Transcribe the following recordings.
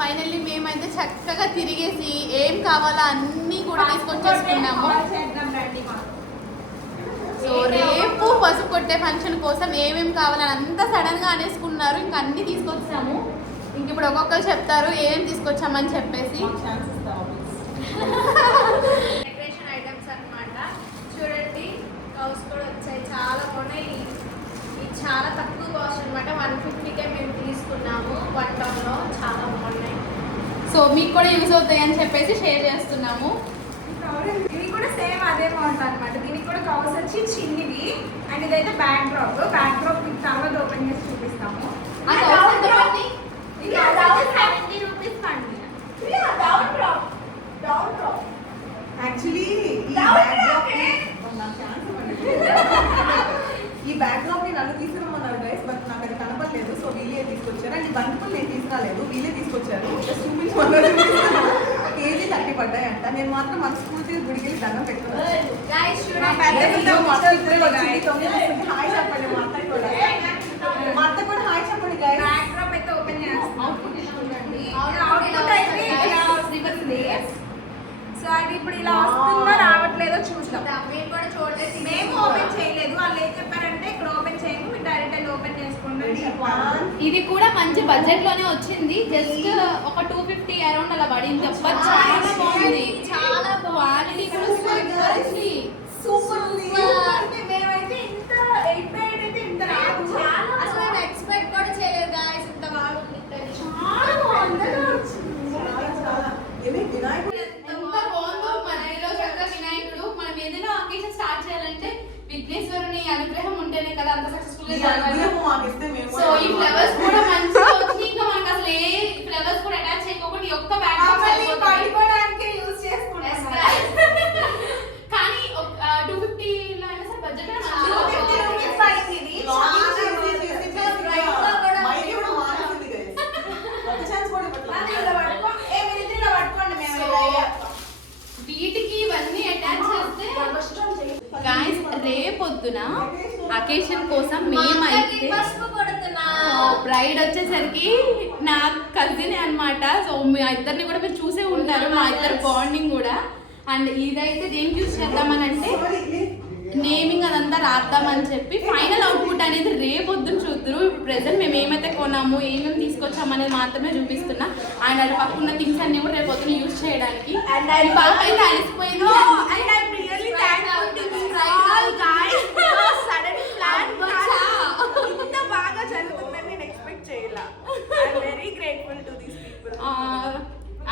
Finally మేమైతే చక్కగా తిరిగేసి ఏం కావాలో అన్నీ కూడా తీసుకొచ్చేసుకున్నాము. సో రేపు పసుపు కొట్టే ఫంక్షన్ కోసం ఏమేమి కావాలని అంతా సడన్గా అనేసుకున్నారు. ఇంక అన్నీ తీసుకొచ్చాము. ఇంక ఇప్పుడు ఒక్కొక్కరు చెప్తారు ఏం తీసుకొచ్చామని చెప్పేసి. డెకరేషన్ ఐటమ్స్ అన్నమాట. చూడండి కౌస్ కూడా వచ్చాయి, చాలా బాగున్నాయి. ఇది చాలా తక్కువ కాస్ట్ అనమాట. 150కే మేము తీసుకున్నాము. 1 టౌన్లో చాలా బాగున్నాయి. సో మీకు కూడా యూజ్ అవుతాయి అని చెప్పేసి షేర్ చేస్తున్నాము. ఇది కూడా సేమ్ అదే బాగుంటుంది అనమాట. దీనికి కూడా కవర్స్ వచ్చి చిన్నవి. అండ్ ఇదైతే బ్యాక్ డ్రాప్ మీకు తర్వాత ఓపెన్ చేసి చూపిస్తాము. యాక్చువల్లీ ఈ బ్యాక్ డ్రాప్ నన్ను తీసుకురమ్మన్నారు గైస్, బట్ నాకు అది కనపడలేదు. సో వీళ్ళే తీసుకొచ్చారు. అండ్ ఈ బంకులు నేను తీసుకురాలేదు, వీళ్ళే తీసుకొచ్చారు. జస్ట్ చూపించుకున్నారు. కేజీ 30 పడ్డాయంట. నేను మాత్రం మనస్ఫూర్తిగా గుడికి వెళ్ళి దండం పెట్టుకున్నాను. హాయ్ చెప్పండి. మా అత్త కూడా హాయ్ చెప్పండి గైస్. బ్యాక్ డ్రాప్ అయితే ఓపెన్ చేస్తాం. సో అది ఇప్పుడు ఇలా వస్తుందో రావట్లేదో చూస్తాం. మేము ఓపెన్ చేయలేదు. వాళ్ళు ఏం చెప్పారంటే ఇక్కడ ఓపెన్ చేయము, మీరు డైరెక్ట్ ఓపెన్ చేసుకుంటాం. ఇది కూడా మంచి బడ్జెట్ లోనే వచ్చింది. జస్ట్ ఒక 250 అరౌండ్ అలా పడింది. చాలా బాగుంది, చాలా క్వాలిటీ కూడా సూపర్ ఉంది. మేమైతే ఇంత 8x8 అయితే ఇంత రాదు. అసలు నేను ఎక్స్పెక్ట్ కూడా చేయలేదు గాయ్స్, ఇంత బాగుంది. చాలా బాగుంది. విఘ్నేశ్వరుని అనుగ్రహం ఉంటేనే కదా అంత సక్సెస్ఫుల్ గా జరగాలి. సో ఈ ఫ్లవర్స్ కూడా మంచిగా వచ్చి ఇంకా మనకు అసలు ఏ ఫ్లవర్స్ కూడా అటాచ్ చేయకపోతే ఒక్క బ్యాగ్ పడుకోవడానికి యూజ్ చేసుకుంటాం. కానీ 250 లో అయినా సరే బడ్జెట్ వీటికి ఇవన్నీ అటాచ్ చేస్తే గాయ్స్ రేపొద్దున అకేషన్ కోసం మేమైతే బ్రైడ్ వచ్చేసరికి నా కజిన్ అన్నమాట. సో మీ ఇద్దరిని కూడా మీరు చూసే ఉంటారు, మా ఇద్దరు బాండింగ్ కూడా. అండ్ ఇదైతే దేనికి యూజ్ చేద్దామని అంటే నేమింగ్ అదంతా రాద్దామని చెప్పి ఫైనల్ అవుట్పుట్ అనేది రేపొద్దున చూద్దరు. ఇప్పుడు ప్రెసెంట్ మేము ఏమైతే కొన్నాము, ఏమేమి తీసుకొచ్చామనేది మాత్రమే చూపిస్తున్నా. అండ్ అది పక్కన థింగ్స్ అన్ని కూడా రేపొద్దున యూజ్ చేయడానికి. అండ్ బాగా అయితే అలిసిపోయింది.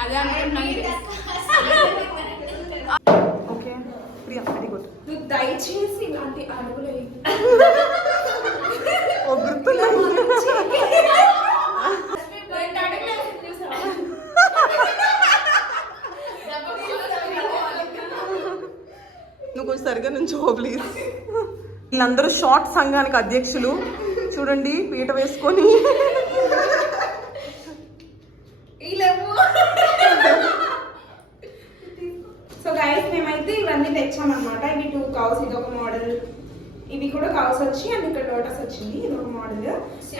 అదే ఓకే ప్రియా, వెరీ గుడ్. నువ్వు దయచేసి ఇలాంటి అడుగులు నువ్వు కొంచెం సరిగా నుంచో ప్లీజ్. వీళ్ళందరూ షార్ట్ సంఘానికి అధ్యక్షులు. చూడండి పీట వేసుకొని సో గైస్ మేమైతే ఇవన్నీ తెచ్చామన్నమాట. ఇవి 2 కౌస్, ఇది ఒక మోడల్. ఇవి కూడా కౌస్ వచ్చి అండ్ ఇక్కడ లోటస్ వచ్చింది, ఇది ఒక మోడల్.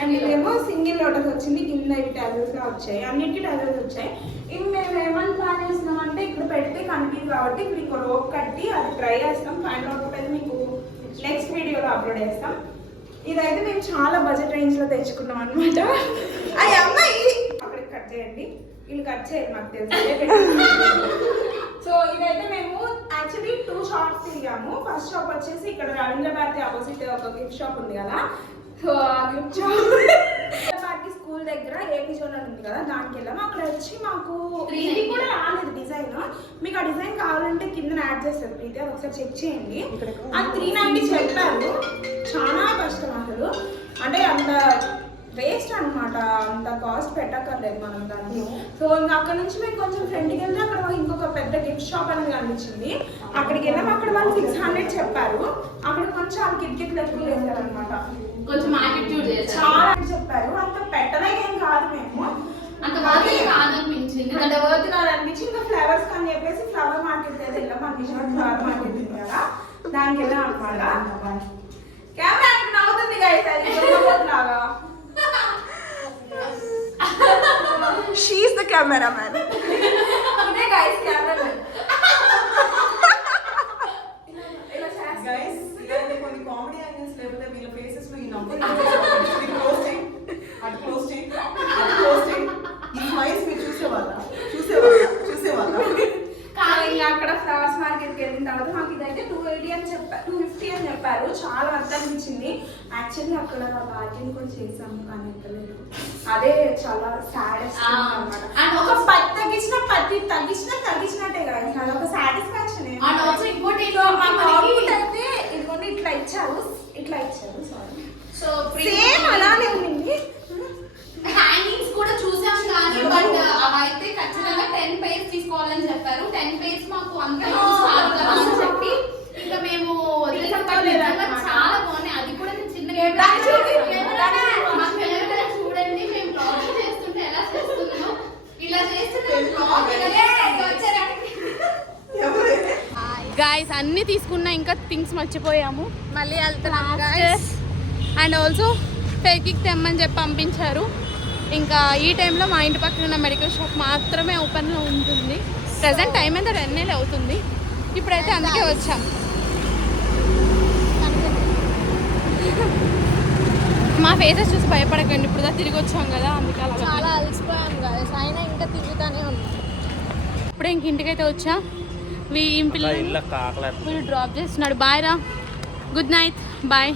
అండ్ ఇదేమో సింగిల్ లోటస్ వచ్చింది, కింద ఇవి టాజల్స్ గా వచ్చాయి. అన్నిటికీ టాజల్స్ వచ్చాయి. ఇవి మేము ఏమని ప్లాన్ చేస్తున్నాం అంటే ఇక్కడ పెడితే కనిపించదు కాబట్టి మీకు రోప్ కట్టి అది ట్రై చేస్తాం. ఫైనల్ అవుట్పుట్ అయితే మీకు నెక్స్ట్ వీడియోలో అప్లోడ్ చేస్తాం. ఇదైతే మేము చాలా బడ్జెట్ రేంజ్ లో తెచ్చుకున్నాం అనమాట. అయ్యి అమ్మాయి అక్కడికి కట్ చేయండి, వీళ్ళు కట్ చేయాలి నాకు తెలుసు. సో ఇదైతే మేము యాక్చువల్లీ 2 షాప్స్ తిరిగాము. ఫస్ట్ షాప్ వచ్చేసి ఇక్కడ రవీంద్ర భారతి ఆపోజిట్ ఒక గిఫ్ట్ షాప్ ఉంది కదా. సో ఆ గిఫ్ట్ షాప్ స్కూల్ దగ్గర ఏపీ జోనల్ ఉంది కదా, దానికి వెళ్ళాము. అక్కడ వచ్చి మాకు ఇది కూడా రాలేదు డిజైన్. మీకు ఆ డిజైన్ కావాలంటే కింద యాడ్ చేస్తారు ప్రీతి, అది ఒకసారి చెక్ చేయండి. అది 390 చెప్పారు. చాలా కష్టం అసలు, అంటే అంత వేస్ట్ అనమాట, అంత కాస్ట్ పెట్టక్కర్లేదు మనం దాన్ని. సో ఇంకా అక్కడ నుంచి మేము కొంచెం ఫ్రెండ్కి వెళ్తే అక్కడ ఇంకొక పెద్ద గిఫ్ట్ షాప్ అనేది కనిపించింది. అక్కడికి వెళ్ళాము. అక్కడ వాళ్ళు 600 చెప్పారు. అక్కడ కొంచెం ఆ కిట్కిట్లు ఎక్కువ చేశారు అనమాట, కొంచెం యాటిట్యూడ్ చాలా చెప్పారు. అంత పెట్టలేకేం కాదు, మేము అంత బాగా కాదనిపించింది, అంత వర్త్ కాదనిపించి ఇంకా ఫ్లవర్స్ అని చెప్పేసి ఫ్లవర్ మార్కెట్ అయితే వెళ్ళాం. అనిపించిన ఫ్లవర్ మార్కెట్ ఉంది కదా, దానికి వెళ్ళాం అనమాట. కెమెరా నవ్వుతుంది కదా లాగా. She is the cameraman. ఇదే గైస్ కెమెరామ్యాన్. గైస్ ఇలాంటి కొన్ని కామెడీ యాంగిల్స్ లేకపోతే వీళ్ళ ఫేసెస్ లో ఈ నంబర్ క్లోజ్ చేయి, అటు క్లోజ్ చేయి, అటు క్లోజ్ చేయి. ఈ స్మైల్స్ మీరు చూసేవాళ్ళ. ఇంకా అక్కడ ఫ్లవర్స్ మార్కెట్కి వెళ్ళిన తర్వాత మాకు ఇదైతే 280 అని చెప్పారు, 250 అని చెప్పారు. చాలా అర్థం అనిపించింది. యాక్చువల్లీ అక్కడ బార్గెన్ కూడా చేసాము కానీ ఎక్కలేదు. అదే చాలా సాడెస్ట్ అన్నమాట. And ఒక 10 తగ్గించినట్టే కదా, అదొక సాటిస్ఫాక్షన్. అయితే ఇదిగోండి ఇట్లా ఇచ్చారు సారీ. సో సేమ్ అలానే ఉంది. హ్యాంగింగ్స్ కూడా చూసాం కానీ బట్ అవైతే ఖచ్చితంగా 10 పేర్స్ తీసుకోవాలని చెప్పారు. 10 పేర్స్ మాకు అంతా అని చెప్పి ఇంకా మేము నిజంగా చాలా బాగున్నాయి. అది కూడా నేను చిన్నగా చూడండి, మేము బ్లాగ్ చేస్తుంటే ఎలా చేస్తున్నామో ఇలా చేస్తుంటే గాయస్ అన్ని తీసుకున్నా, ఇంకా థింగ్స్ మర్చిపోయాము. మళ్ళీ వెళ్తున్నాం guys. అండ్ ఆల్సో ఫేకిక్ తెమ్మని చెప్పి పంపించారు. ఇంకా ఈ టైంలో మా ఇంటి పక్కన ఉన్న మెడికల్ షాప్ మాత్రమే ఓపెన్లో ఉంటుంది. ప్రజెంట్ టైం ఎంత 10 అవుతుంది. ఇప్పుడైతే అందుకే వచ్చాం. మా ఫేసెస్ చూసి భయపడకండి, ఇప్పుడు తిరిగి వచ్చాం కదా అందుకే అలా. చాలా అలసిపోయాం guys. అయినా ఇంకా తిరుగుతానే ఉన్నాం. ఇప్పుడే ఇంక ఇంటికైతే వచ్చా. వీళ్ళు డ్రాప్ చేస్తున్నాడు. బాయ్ రా, గుడ్ నైట్, బాయ్.